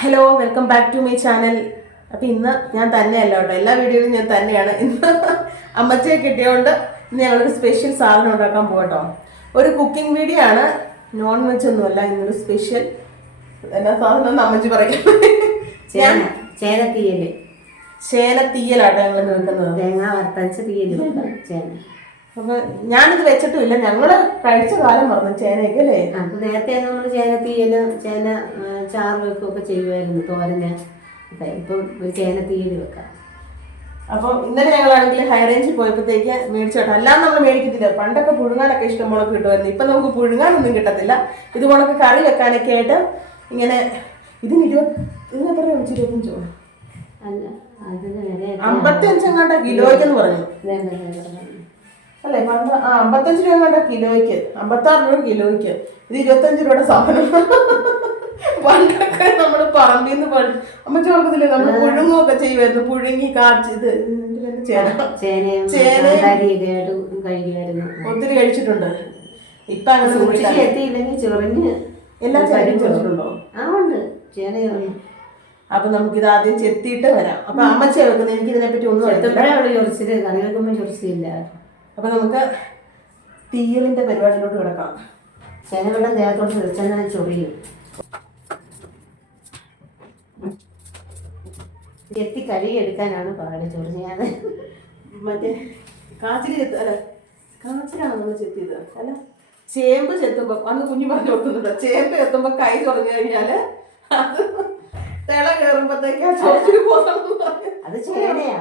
Hello, welcome back to my channel. അപ്പോൾ ഇന്ന് ഞാൻ തന്നെയല്ല കേട്ടോ, എല്ലാ വീഡിയോയിലും ഞാൻ തന്നെയാണ്. ഇന്ന് അമ്മച്ചിയെ കിട്ടിയതുകൊണ്ട് ഇന്ന് ഞങ്ങളൊരു സ്പെഷ്യൽ സാധനം ഉണ്ടാക്കാൻ പോകട്ടോ. ഒരു കുക്കിംഗ് വീഡിയോ ആണ്, നോൺ വെജ് ഒന്നുമല്ല. ഇന്നൊരു സ്പെഷ്യൽ എന്നാ സാധനം എന്ന് അമ്മച്ചി പറയാം. ചേനത്തീയലാട്ടോ ഞങ്ങൾ നിൽക്കുന്നത്. തേങ്ങ വറുത്തരച്ച് തീയല് ചേന. അപ്പൊ ഞാനിത് വെച്ചിട്ടുമില്ല, ഞങ്ങള് കഴിച്ച കാലം പറഞ്ഞു ചേനയൊക്കെ അല്ലേ. അപ്പൊ നേരത്തെ നമ്മൾ ചേന തീയല് ചേന ചാറ് വെക്കുകയൊക്കെ ചെയ്യുമായിരുന്നു, തോരന്. ഇപ്പം ഒരു ചേന തീയല് വെക്കാം. അപ്പോൾ ഇന്നലെ ഞങ്ങളാണെങ്കിൽ ഹൈ റേഞ്ചിൽ പോയപ്പോഴത്തേക്ക് മേടിച്ചോട്ടോ. അല്ലാതെ നമ്മൾ മേടിക്കത്തില്ല. പണ്ടൊക്കെ പുഴുങ്ങാനൊക്കെ ഇഷ്ടംപോലെ കിട്ടുമായിരുന്നു. ഇപ്പം നമുക്ക് പുഴുങ്ങാനൊന്നും കിട്ടത്തില്ല. ഇതുപോലൊക്കെ കറി വെക്കാനൊക്കെ ആയിട്ട് ഇങ്ങനെ ഇതിന് എത്ര രൂപ? 25 രൂപ. അല്ല, 55 എങ്ങാണ്ട കിലോയ്ക്കെന്ന് പറഞ്ഞു അല്ലേ? 55 രൂപ എങ്ങാണ്ട കിലോയ്ക്ക്, 56 രൂപ കിലോയ്ക്ക്. ഇത് 25 രൂപയുടെ സാധനം. പണ്ടൊക്കെ നമ്മള് പറമ്പിന്ന് അമ്മച്ചി ഓർക്കത്തില്ലേ, നമ്മള് പുഴുങ്ങുമൊക്കെ ചെയ്യുമായിരുന്നു. പുഴുങ്ങി കാച്ചി ഇത് ഒത്തിരി കഴിച്ചിട്ടുണ്ട്. ഇപ്പൊ അങ്ങനെ എത്തിയില്ലെങ്കിൽ ചെറിഞ്ഞ് എല്ലാ ചേനയും ചെറുണ്ടോ? അപ്പൊ നമുക്കിത് ആദ്യം ചെത്തിയിട്ട് വരാം. അപ്പൊ അമ്മച്ചിയാ വെക്കുന്നത്, എനിക്ക് ഇതിനെപ്പറ്റി ഒന്നും ചൊറിച്ചിട്ട് കറി വെക്കുമ്പോൾ ചൊറിച്ചില്ല. അപ്പൊ നമുക്ക് തീയലിന്റെ പരിപാടിയിലോട്ട് കിടക്കാം. ചേനവെള്ളം ദേഹത്തോട്ട് വെളിച്ചെണ്ണ ചൊറിയും. ചെത്തി കഴുകി എടുക്കാനാണ് പാട്. ചൊറിഞ്ഞാൽ മറ്റേ കാച്ചിലാണോ നമ്മൾ ചെത്തിയത്? അല്ല, ചേമ്പ് ചെത്തുമ്പോ അന്ന് കുഞ്ഞു പറഞ്ഞു കൊടുക്കുന്നുണ്ടോ, ചേമ്പ് ചെത്തുമ്പോ കൈ ചൊറിഞ്ഞു കഴിഞ്ഞാല് അത് തിള കയറുമ്പോഴത്തേക്ക് ചൊറിച്ചിട്ട് പോകണം. അത് ചേനയാ.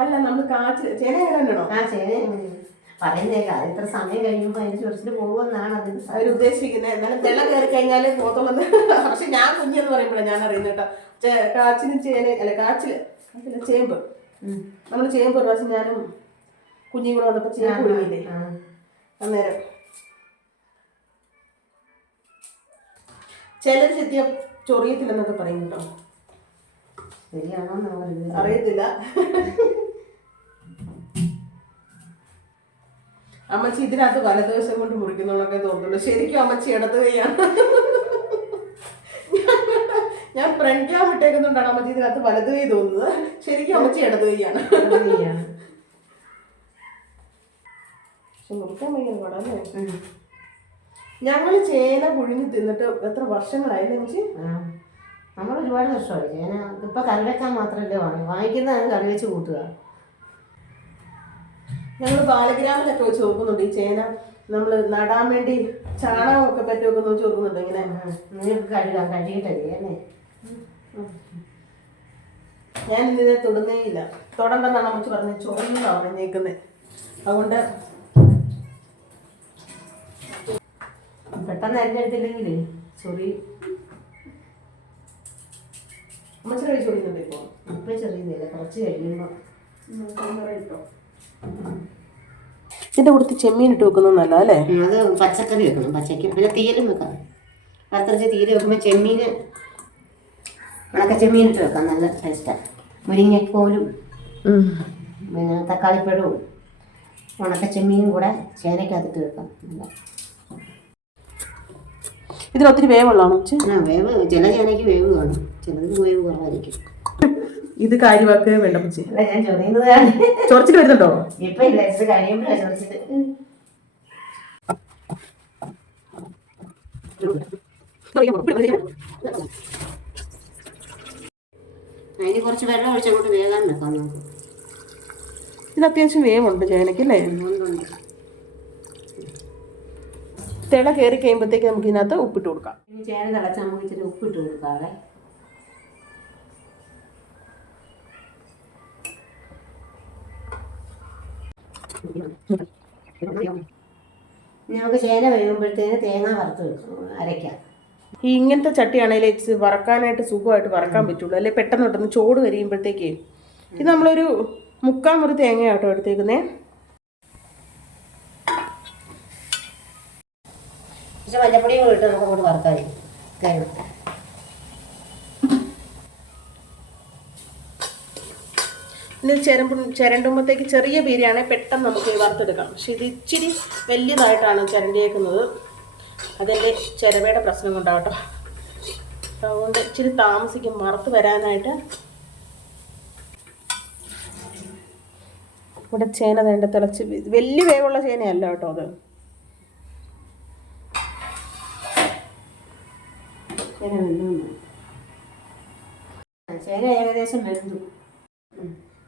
അല്ല, നമ്മൾ ചേന കയറാനാണോ? ചേന പറയുന്നേക്കാം. അത് ഇത്ര സമയം കഴിയുമ്പോൾ അതിന് ചൊറിച്ചിട്ട് പോകുമെന്നാണ് അതിന് അവരുദ്ദേശിക്കുന്നത്. എന്നാലും തിള കയറി കഴിഞ്ഞാല് പോത്തുള്ളത്. പക്ഷെ ഞാൻ കുഞ്ഞെന്ന് പറയുമ്പോഴാണ് ഞാൻ അറിയുന്നത് കേട്ടോ. കാച്ചിന് ചേന അല്ല, കാച്ചില് ചേമ്പ്. നമ്മള് ചേമ്പ് ഒരു പ്രാവശ്യം ഞാനും കുഞ്ഞും കൂടെ വന്നപ്പോ ചേമ്പ് കുഴിയില്ലേ, അന്നേരം ചിലർ ചെത്തിയ ചൊറിയത്തില്ലെന്നൊക്കെ പറയും കേട്ടോ. ശരിയാണോ അറിയത്തില്ല. അമ്മച്ചി ഇതിനകത്ത് വലതുവശം കൊണ്ട് മുറിക്കുന്നതൊക്കെ തോന്നുന്നുള്ളൂ. ശരിക്കും അമ്മച്ചി ഇടത് കൈയാണ്. ഞാൻ ഫ്രണ്ട് ക്യാം ഇട്ടേക്കുന്നുണ്ടാണ് അമ്മച്ചി ഇതിനകത്ത് വലത് കൈ തോന്നുന്നത്. ശരിക്കും അമ്മച്ചി ഇടത് കൈയാണ്. പക്ഷെ മുറിക്കാൻ ഭയങ്കര പാടല്ലേ. ഞങ്ങള് ചേന പുഴുങ്ങി തിന്നിട്ട് എത്ര വർഷങ്ങളായില്ലേ അമ്മച്ചി? നമ്മൾ ഒരുപാട് വർഷമായി. ചേന ഇപ്പൊ കറി വെക്കാൻ മാത്രമല്ലേ വാങ്ങിക്കുന്നതാണ് കറി വെച്ച് കൂട്ടുക. ഞങ്ങൾ ബാലഗ്രാമിലൊക്കെ വെച്ച് നോക്കുന്നുണ്ട് ഈ ചേന. നമ്മള് നടാൻ വേണ്ടി ചാണകമൊക്കെ പറ്റുമൊക്കെ നോക്കി നോക്കുന്നുണ്ട്. ഇങ്ങനെ നിങ്ങൾക്ക് കഴുകാം, കഴുകിയിട്ടല്ലേ അല്ലേ? ഞാൻ ഇന്നിനെ തൊടുന്നേയില്ല. തൊടണ്ടെന്നാണ് അമ്മച്ചി പറഞ്ഞത്. ചൊറിയുന്നതാണ് പറഞ്ഞേക്കുന്നത്. അതുകൊണ്ട് പെട്ടെന്ന് അരിഞ്ഞെടുത്തില്ലെങ്കിൽ ചൊറി. അമ്മച്ചി കഴിച്ച് ചൊറിയുന്നുണ്ട്. ഇപ്പൊ ചെറിയുന്നില്ല, കുറച്ച് കഴിയുമ്പോ കേട്ടോ. ഇതിന്റെ കൂടുതൽ ചെമ്മീൻ ഇട്ട് വെക്കുന്നത് നല്ലതാ അല്ലേ? അത് പച്ചക്കറി വെക്കണം, പച്ചക്ക്. പിന്നെ തീയലും വെക്കാം. വറുത്തരച്ച് തീയൽ വെക്കുമ്പോൾ ചെമ്മീന് ഉണക്ക ചെമ്മീൻ ഇട്ട് വെക്കാം, നല്ല ടേസ്റ്റാണ്. മുരിങ്ങക്കോലും പിന്നെ തക്കാളിപ്പഴവും ഉണക്ക ചെമ്മീനും കൂടെ ചേനയ്ക്കകത്തിട്ട് വെക്കാം. ഇതിനൊത്തിരി വേവുള്ളതാണോ? വേവ് ചില ചേനയ്ക്ക് വേവ് കാണും, ചിലതിന് വേവ് കുറവായിരിക്കും. ഇത് കാര്യമാക്കുകയോ വേണ്ട അമ്മച്ചി. ഞാൻ ചൊറിയുന്നതാണ്. ചൊറിച്ചിട്ട് വരുന്നുണ്ടോ? ഇപ്പൊ ഇല്ല, ഇത് കഴിയുമ്പോഴാണ് ചൊറിച്ചിട്ട്. അതിന് കുറച്ച് വെള്ളം ഒഴിച്ചങ്ങോട്ട് വേഗം വെക്കാം നമുക്ക്. ഇത് അത്യാവശ്യം വേവുണ്ട് ചേനയ്ക്ക് അല്ലേ? തിള കയറി കഴിയുമ്പോഴത്തേക്ക് നമുക്ക് ഇതിനകത്ത് ഉപ്പിട്ട് കൊടുക്കാം. ചേന തിളച്ചാൽ നമുക്ക് ഇച്ചിരി ഉപ്പിട്ട് കൊടുക്കാതെ. നമുക്ക് ചേന വേകുമ്പോഴത്തേന് തേങ്ങ വറുത്ത് അരയ്ക്കാം. ഈ ഇങ്ങനത്തെ ചട്ടിയാണെങ്കിൽ വറക്കാനായിട്ട് സുഖമായിട്ട് വറക്കാൻ പറ്റുള്ളൂ, അല്ലെ പെട്ടെന്ന് പെട്ടെന്ന് ചോട് കരിയുമ്പോഴത്തേക്ക്. ഇത് നമ്മളൊരു 3/4 മുറി തേങ്ങയാട്ടോ എടുത്തേക്കുന്നേ. പക്ഷെ മഞ്ഞപ്പൊടിയും കൂടി ഇട്ട് നമുക്ക് അങ്ങോട്ട് വറുക്കാൻ തേങ്ങ. ഇനി ചിരണ്ടുമ്പോഴത്തേക്ക് ചെറിയ പീരയാണെങ്കിൽ പെട്ടെന്ന് നമുക്ക് വറുത്തെടുക്കാം. പക്ഷെ ഇത് ഇച്ചിരി വലിയതായിട്ടാണ് ചിരണ്ടിയേക്കുന്നത്. അതിൻ്റെ ചിരവയുടെ പ്രശ്നം കൊണ്ടാവട്ടോ. അതുകൊണ്ട് ഇച്ചിരി താമസിക്കും വറുത്ത് വരാനായിട്ട്. ഇവിടെ ചേന വേണ്ട തിളച്ച് വലിയ വേവുള്ള ചേനയല്ല കേട്ടോ അത്. ചേന ഏകദേശം വെന്തു.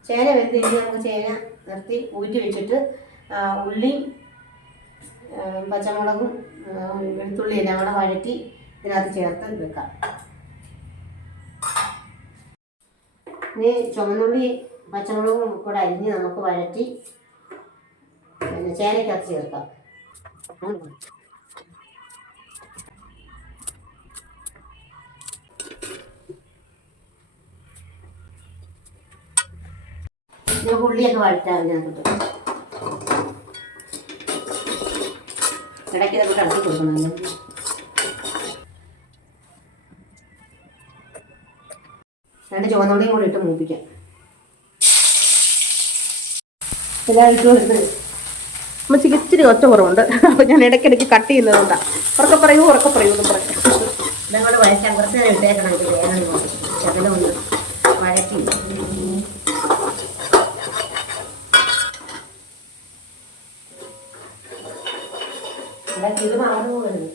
ചേന വെന്ത് ഇനി നമുക്ക് ചേന നിർത്തി ഊറ്റി വെച്ചിട്ട് ഉള്ളിയും പച്ചമുളകും വെളുത്തുള്ളി എല്ലാം കൂടെ വഴറ്റി ഇതിനകത്ത് ചേർത്ത് വെക്കാം. ഇനി ചുവന്നുള്ളി പച്ചമുളകും കൂടെ അരിഞ്ഞ് നമുക്ക് വഴറ്റി പിന്നെ ചേനയ്ക്കകത്ത് ചേർക്കാം. ഉള്ളിയൊക്കെ വഴറ്റാൻ ഇതിനകത്തോട്ട് ഇടയ്ക്ക് ഇതൊക്കെ ഇളക്കി കൊടുക്കണം. രണ്ട് ചുവന്നുള്ളിയും കൂടി ഇട്ട് മൂപ്പിക്കാം. എല്ലാം ഇട്ട് കൊടുത്ത് അമ്മച്ചിക്ക് ഇച്ചിരി ഒച്ച കുറവുണ്ട്. അപ്പം ഞാൻ ഇടയ്ക്കിടയ്ക്ക് കട്ട് ചെയ്യുന്നതുകൊണ്ടാണ്. ഉറക്കെ പറയൂ എന്ന് പറഞ്ഞു. ഇതങ്ങോട്ട് വഴറ്റാൻ കുറച്ച് നേരം ഇട്ടേക്കണം. ഇത് വേണം ചെറുതിലും ഒന്ന് വഴറ്റി ഇത് മറന്നു പോകരുത്.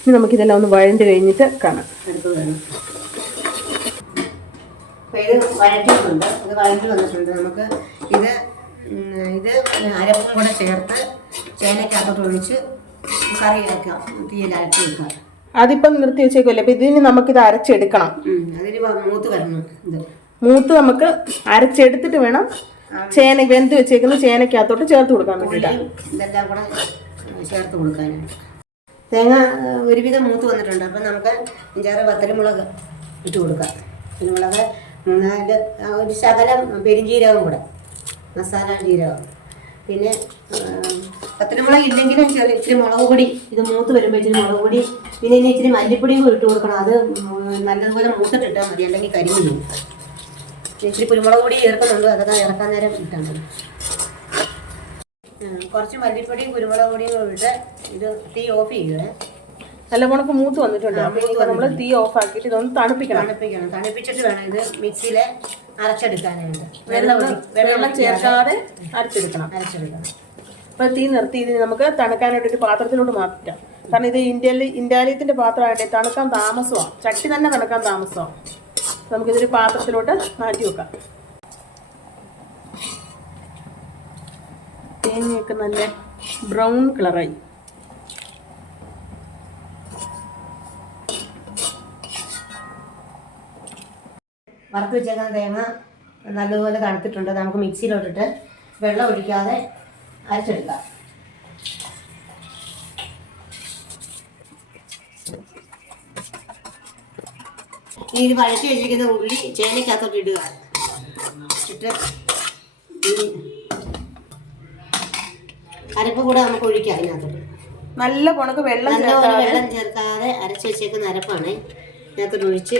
ഇനി നമുക്കിതെല്ലാം ഒന്ന് വഴണ്ട് കഴിഞ്ഞിട്ട് കാണാം. അടുത്ത് വേണം. അപ്പോൾ ഇത് വഴറ്റിയിട്ടുണ്ട്. ഇത് വഴറ്റി വന്നിട്ടുണ്ട്. നമുക്ക് ഇത് അരപ്പും കൂടെ ചേർത്ത് ചേനയ്ക്കകത്തോട്ട് ഒഴിച്ച് കറി ഇറക്കാം. തീയിൽ അരച്ച് വെക്കാം. അതിപ്പം നിർത്തി വെച്ചേക്കുമല്ലേ. അപ്പം ഇതിന് നമുക്കിത് അരച്ചെടുക്കണം. അതിന് മൂത്ത് വരണം. ഇത് മൂത്ത് നമുക്ക് അരച്ചെടുത്തിട്ട് വേണം ചേന വെന്ത് വെച്ചേക്കുന്ന ചേനയ്ക്കകത്തോട്ട് ചേർത്ത് കൊടുക്കാൻ വേണ്ടിയിട്ടാണ്. ഇതെല്ലാം കൂടെ ചേർത്ത് കൊടുക്കാനായിട്ട് തേങ്ങ ഒരുവിധം മൂത്ത് വന്നിട്ടുണ്ട്. അപ്പം നമുക്ക് 5-6 വത്തലമുളക് ഇട്ട് കൊടുക്കാം. കുരുമുളക് 4 ഒരു ശകലം പെരിഞ്ജീരകം കൂടെ, മസാല ജീരകം. പിന്നെ വത്തലമുളക് ഇല്ലെങ്കിലും ഇച്ചിരി മുളക് പൊടി, ഇത് മൂത്ത് വരുമ്പോൾ ഇച്ചിരി മുളക് പൊടി, പിന്നെ ഇനി ഇച്ചിരി മല്ലിപ്പൊടിയും ഇട്ട് കൊടുക്കണം. അത് നല്ലതുപോലെ മൂത്തിട്ടിട്ടാൽ മതി, അല്ലെങ്കിൽ കരിഞ്ഞു. ഇച്ചിരി കുരുമുളക് പൊടി ചേർക്കുന്നുണ്ട്. അതൊക്കെ ഇറക്കാൻ നേരം ഇട്ടാൽ മതി. കുറച്ച് മല്ലിപ്പൊടിയും കുരുമുളക് പൊടിയും ഇട്ട് ഇത് തീ ഓഫ് ചെയ്യുക. നല്ല കണക്ക് മൂത്ത് വന്നിട്ടുണ്ട്. അപ്പോൾ നമ്മൾ തീ ഓഫ് ആക്കിയിട്ട് ഇതൊന്ന് തണുപ്പിക്കണം. തണുപ്പിച്ചിട്ട് വേണം ഇത് മിക്സിയിൽ അരച്ചെടുക്കാനായിട്ട്. വെള്ളം ചേർക്കാതെ അരച്ചെടുക്കണം. അപ്പോൾ തീ നിർത്തി ഇത് നമുക്ക് തണുക്കാനായിട്ട് ഒരു പാത്രത്തിലോട്ട് മാറ്റാം. കാരണം ഇത് ഇന്ത്യാലയത്തിൻ്റെ പാത്രമായിട്ട് തണുക്കാൻ താമസമാണ്. ചട്ടി തന്നെ തണുക്കാൻ താമസമാണ്. നമുക്കിതൊരു പാത്രത്തിലോട്ട് മാറ്റി വെക്കാം. തേങ്ങയൊക്കെ നല്ല ബ്രൗൺ കളറായി. വറുത്ത് വെച്ചേക്കുന്ന തേങ്ങ നല്ലതുപോലെ തണുത്തിട്ടുണ്ട്. നമുക്ക് മിക്സിയിലോട്ടിട്ട് വെള്ളം ഒഴിക്കാതെ അരച്ചെടുക്കാം. ഈ വഴറ്റി വെച്ചിരിക്കുന്ന ഉള്ളി ചേനയ്ക്കകത്തോട്ട് ഇടുക. ഇട്ട് അരപ്പ് കൂടെ നമുക്ക് ഒഴിക്കാം. അതിനകത്തോട്ട് നല്ല കണക്ക് വെള്ളം ചേർക്കാതെ അരച്ച് വെച്ചേക്കുന്ന അരപ്പാണ് ഇതിനകത്തോട്ട് ഒഴിച്ച്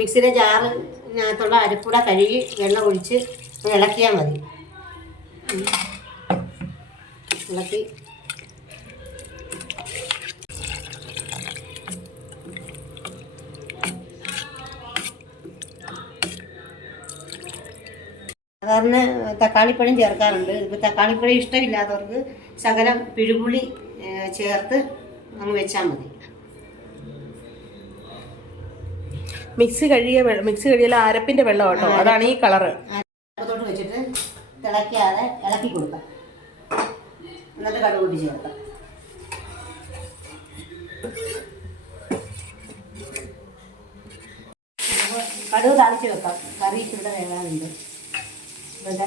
മിക്സിയുടെ ജാറിനകത്തുള്ള അരപ്പൂടെ കഴുകി വെള്ളം ഒഴിച്ച് ഇളക്കിയാൽ മതി. ഇളക്കി സാധാരണ തക്കാളിപ്പഴം ചേർക്കാറുണ്ട്. ഇപ്പോൾ തക്കാളിപ്പഴം ഇഷ്ടമില്ലാത്തവർക്ക് ശകലം പിഴുപുളി ചേർത്ത് അങ്ങ് വെച്ചാൽ മതി. മിക്സി കഴിയല അരപ്പിന്റെ വെള്ളം കേട്ടോ, അതാണ് ഈ കളറ്. അരപ്പത്തോട്ട് വെച്ചിട്ട് തിളയ്ക്കാതെ ഇളക്കി കൊടുക്കാം. എന്നിട്ട് കടുക് പൊട്ടി ചേർക്കാം. കടുക് താളിച്ച് വെക്കാം. കറി ഇവിടെ വേകാനുണ്ട്.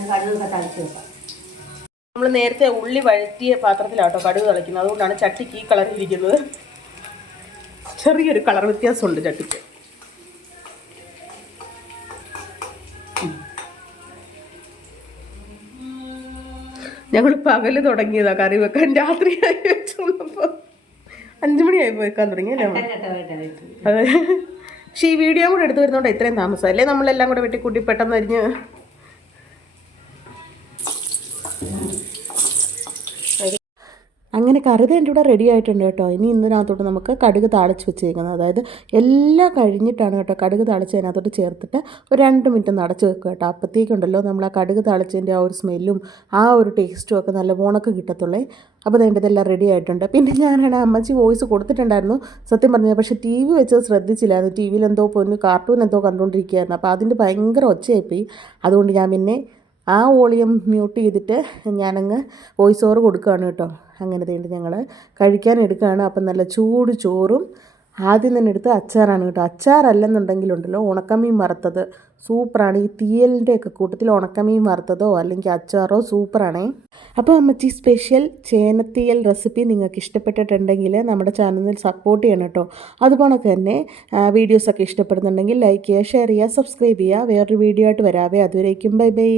കടുകൊക്കെ തളിച്ച് വെക്കാം. നമ്മൾ നേരത്തെ ഉള്ളി വഴറ്റിയ പാത്രത്തിലാട്ടോ കടുക് തളിക്കുന്നത്. അതുകൊണ്ടാണ് ചട്ടിക്ക് ഈ കളറിൽ ഇരിക്കുന്നത്. ചെറിയൊരു കളർ വ്യത്യാസമുണ്ട് ചട്ടിക്ക്. ഞങ്ങൾ പകല് തുടങ്ങിയതാ കറി വെക്കാൻ. രാത്രിയായി വെച്ചോളപ്പോൾ 5 മണിയായി വെക്കാൻ തുടങ്ങിയല്ലേ. അതെ, പക്ഷേ ഈ വീഡിയോ കൂടെ എടുത്തു വരുന്നോണ്ട് ഇത്രയും താമസം അല്ലേ. നമ്മളെല്ലാം കൂടെ വെട്ടിക്കൂട്ടി പെട്ടെന്ന് അരിഞ്ഞ് അങ്ങനെ കറി എൻ്റെ ഇവിടെ റെഡി ആയിട്ടുണ്ട് കേട്ടോ. ഇനി ഇതിനകത്തോട്ട് നമുക്ക് കടുക് താളിച്ച് വെച്ചേക്കുന്നത്, അതായത് എല്ലാം കഴിഞ്ഞിട്ടാണ് കേട്ടോ കടുക് താളിച്ച് അതിനകത്തോട്ട് ചേർത്തിട്ട് ഒരു 2 മിനിറ്റ് ഒന്ന് അടച്ച് വെക്കുക കേട്ടോ. അപ്പോഴത്തേക്കുണ്ടല്ലോ നമ്മൾ ആ കടുക് താളിച്ചതിൻ്റെ ആ ഒരു സ്മെല്ലും ആ ഒരു ടേസ്റ്റും ഒക്കെ നല്ല ഉണക്ക് കിട്ടത്തുള്ളേ. അപ്പോൾ ഇതെല്ലാം റെഡി ആയിട്ടുണ്ട്. പിന്നെ ഞാനാണ് അമ്മച്ചി വോയിസ് കൊടുത്തിട്ടുണ്ടായിരുന്നു സത്യം പറഞ്ഞത്, പക്ഷേ ടി വി വെച്ചത് ശ്രദ്ധിച്ചില്ലായിരുന്നു. ടി വിയിൽ എന്തോ പൊന്നു കാർട്ടൂൺ എന്തോ കണ്ടുകൊണ്ടിരിക്കുകയായിരുന്നു. അപ്പോൾ അതിൻ്റെ ഭയങ്കര ഒച്ചയായിപ്പോയി. അതുകൊണ്ട് ഞാൻ പിന്നെ ആ വോളിയം മ്യൂട്ട് ചെയ്തിട്ട് ഞാനങ്ങ് വോയിസ് ഓവർ കൊടുക്കുകയാണ് കേട്ടോ. അങ്ങനെ തേണ്ടി ഞങ്ങൾ കഴിക്കാൻ എടുക്കുകയാണ്. അപ്പം നല്ല ചൂട് ചോറും ആദ്യം തന്നെ എടുത്ത് അച്ചാറാണ് കേട്ടോ. അച്ചാറല്ലെന്നുണ്ടെങ്കിലുണ്ടല്ലോ ഉണക്കമീൻ വറുത്തത് സൂപ്പറാണ്. ഈ തീയലിൻ്റെ ഒക്കെ കൂട്ടത്തിൽ ഉണക്കമീൻ വറുത്തതോ അല്ലെങ്കിൽ അച്ചാറോ സൂപ്പറാണേ. അപ്പോൾ അമ്മച്ചി സ്പെഷ്യൽ ചേനത്തീയൽ റെസിപ്പി നിങ്ങൾക്ക് ഇഷ്ടപ്പെട്ടിട്ടുണ്ടെങ്കിൽ നമ്മുടെ ചാനലിൽ സപ്പോർട്ട് ചെയ്യണം കേട്ടോ. അതുപോലെ തന്നെ വീഡിയോസൊക്കെ ഇഷ്ടപ്പെടുന്നുണ്ടെങ്കിൽ ലൈക്ക് ചെയ്യുക, ഷെയർ ചെയ്യുക, സബ്സ്ക്രൈബ് ചെയ്യുക. വേറൊരു വീഡിയോ ആയിട്ട് വരാവേ. അതുവരേക്കും ബൈ ബൈ.